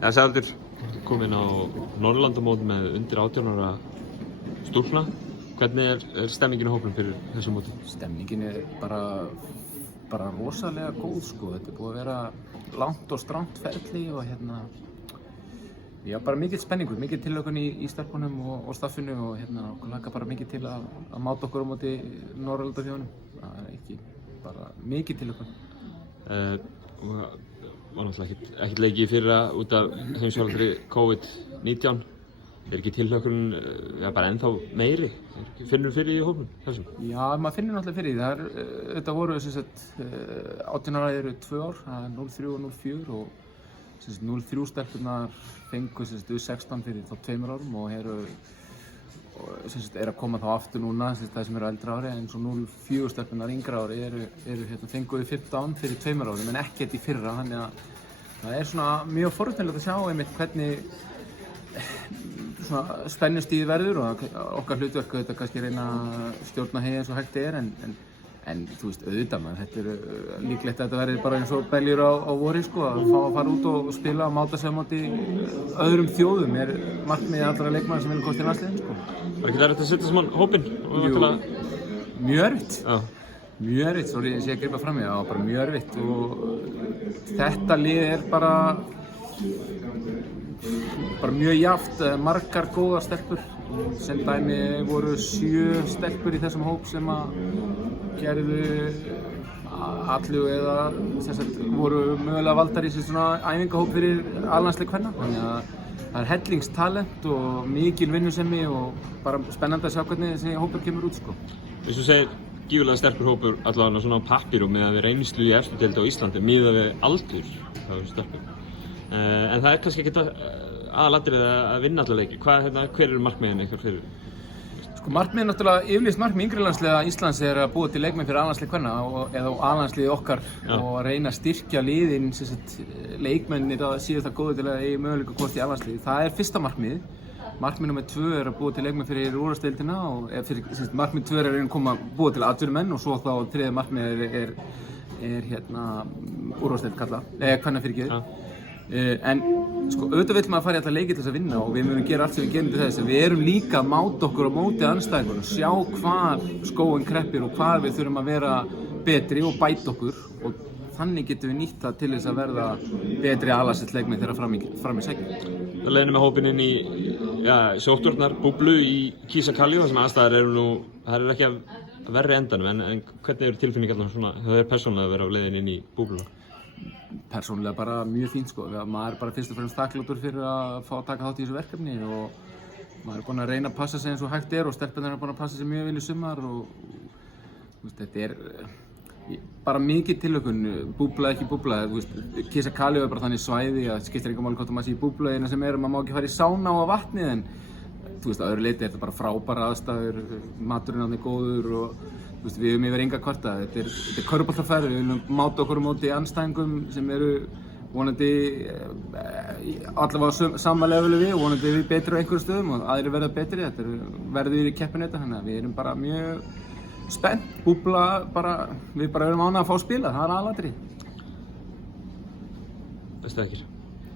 Já, Sævaldur, komin á Norðurlandamót með undir 18 ára stúlkna. Hvernig er stemmingin á hópnum fyrir þessu móti? Stemmingin er bara rosalega góð sko. Þetta er búið að vera langt og strangt ferli og já, bara mikill spenningur, mikill tilhlökkun í stelpunum og staffinu og okkur hlakka bara mikið til að máta okkur á móti Norðurlandaþjóðunum. Það er ekki bara mikill tilhlökkun. Var náttúrulega ekkert leikið í fyrra út af heimsfaraldri COVID-19. Er ekki tilhlökkun bara ennþá meiri? Finnur fyrir í hópnum þessum? Já, maður finnur náttúrulega fyrir því. Þetta voru 18 ára eru 2 ár, það er 03 og 04 og 03 stelpurnar fengu U16 fyrir þá 2 árum og eru að koma þá aftur núna, það sem eru eldra ári, en svo 04 stelpurnar yngra ári fengu U15 fyrir 2 árum en ekkert í fyrra, þannig að það er svona mjög forvitnilegt að sjá einmitt hvernig svona spennustíð verður og okkar hlutverk auðvitað kannski reyna að stjórna heið eins og hægt er en þú veist auðvitað maður, þetta er líklegt að þetta verði bara eins og beljur á vori sko, að fá að fara út og spila og máta sig á móti öðrum þjóðum er markmiðið allra leikmanna sem vilja komast í landsliðin sko. Var ekki erfitt að setja saman hópinn? Jú, mjög erfitt. Já. Mjög erfitt, svo ég sé að gripa fram í það, það var bara mjög erfitt og þetta lið er bara mjög jafnt, margar góðar stelpur. Sem dæmi voru 7 stelpur í þessum hóp sem að gerðu allu eða voru mögulega valdar í svona æfingahóp fyrir allandsleik kvenna. Þannig að það er hellingstalent og mikil vinnusemi og bara spennandi að sjá hvernig þessi hópur kemur út sko. Eins og segir, gífurlega sterkur hópur allavega svona á pappír og meðan við reynslu í efstu deild á Íslandi miðað við aldur á stelpum. En það er kannski ekkert aðalatriðið að vinna alla leiki. Hver eru markmiðin ykkar fyrir? Sko markmiðin náttúrulega, yfirlýst markmið yngri landsliða Íslands er að búa til leikmenn fyrir allandslið kvenna eða allandsliðið okkar og reyna að styrkja liðin leikmennir að síðast að góðu til að eigi möguleika kost í allandsliði. Það er fyrsta markmið. Markmið nr. 2 er að búa til leikmenn fyrir úrvalsdeildina og markmið 2 er að búa til atvinnumenn og svo þá 3. markmið er úrvalsdeild kvennafyrirgefið. En sko, auðvitað vill maður fara í alla leiki til þess að vinna og við munum gera allt sem við gerum til þess en við erum líka að máta okkur á móti andstæðingunum, sjá hvar skóinn kreppir og hvar við þurfum að vera betri og bæta okkur og þannig getum við nýtt það til þess að verða betri allandsliðs leikmenn þegar fram í sækjum. Það leiðum við hópinn inn í sóttvarnar búblu í Kísakálju þar sem aðstæður eru það er ekki að verri endanum en hvernig eru tilfinningarnar svona, það er persónulega að vera á leiðin inn í búbluna? Persónulega bara mjög fínt sko, maður er bara fyrst og fremst þakklátur fyrir að fá að taka þátt í þessu verkefni og maður er búinn að reyna að passa sig eins og hægt er og stelpurnar er búinn að passa sig mjög vel í sumar og þetta er bara mikið tilhlökkun, búbla ekki búbla, Kísakálju er bara þannig svæði að skiptir engu máli hvort maður sé í búbla eina sem maður má ekki fara í sána á vatnið en að öðru leyti er þetta bara frábærar aðstæður, maturinn hann er góður og við höfum yfir enga kvarta, þetta er körfuboltaferð, við viljum máta okkur á móti andstæðingum sem eru vonandi allavega sama leveli við og vonandi við betri á einhverjum stöðum og aðrir verða betri, þetta verður við í keppinu þetta, þannig að við erum bara mjög spennt, búbla við bara erum ánægð að fá að spila, það er aðalatriði. Bestu þakkir.